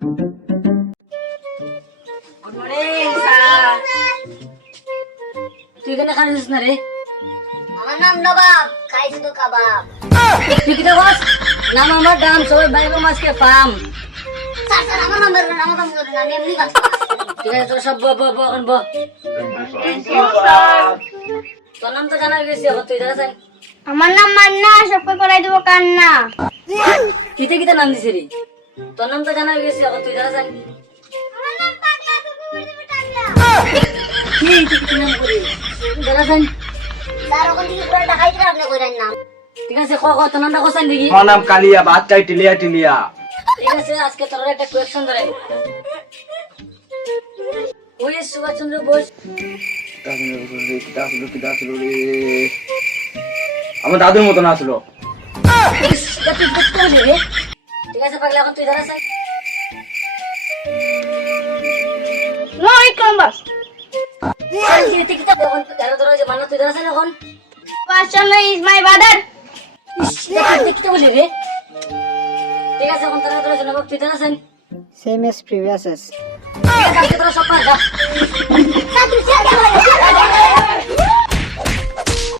Good morning sir. তুই এখানে খাচ্ছিস না রে? আমার নাম নবাব, খাইছি তো কাবাব। তুই কি বস? নাম আমার ডাম সবাই বাইরে মাছকে ফার্ম। স্যার স্যার আমার নাম বলবেন, আমার নাম বলবেন, আমি এমনি খাচ্ছি। ঠিক আছে তোর সব এখন ব। তোর নাম তো জানা গেছে, এখন তুই জানাস? আমার নাম মান্না, সবকে করাই দেবো কান্না। কিতে কিতে নাম দিছিস রে? তোর নাম তো জানা গেছে, এখন তুই জানাস? আমার নাম পাগলা, তোকে বলে দেবো টাগলা। কি কি নাম করি জানাস? স্যার ওখান থেকে পুরো ঢাকাই দিলে আপনি কইরেন নাম। ঠিক আছে ক তোর নামটা কোসান দেখি। আমার নাম কালিয়া, বাচ্চাই টিলিয়া টিলিয়া। ঠিক আছে আজকে তোর একটা কোয়েশ্চন ধরে। ওই সুভাষ চন্দ্র বোস আমার দাদুর মতন আসলো। এটা তুই বুঝতে পারলি রে? ঠিক আছে পাগলা, এখন তুই জানাস? লোহিত কলম্বাস। তুই জানাস এখন? Question is my brother. দেখতে বলি রে? ঠিক আছে এখন তোরা জন্য তুই জানাস? Same as previous as. তোরা সব পাস যা।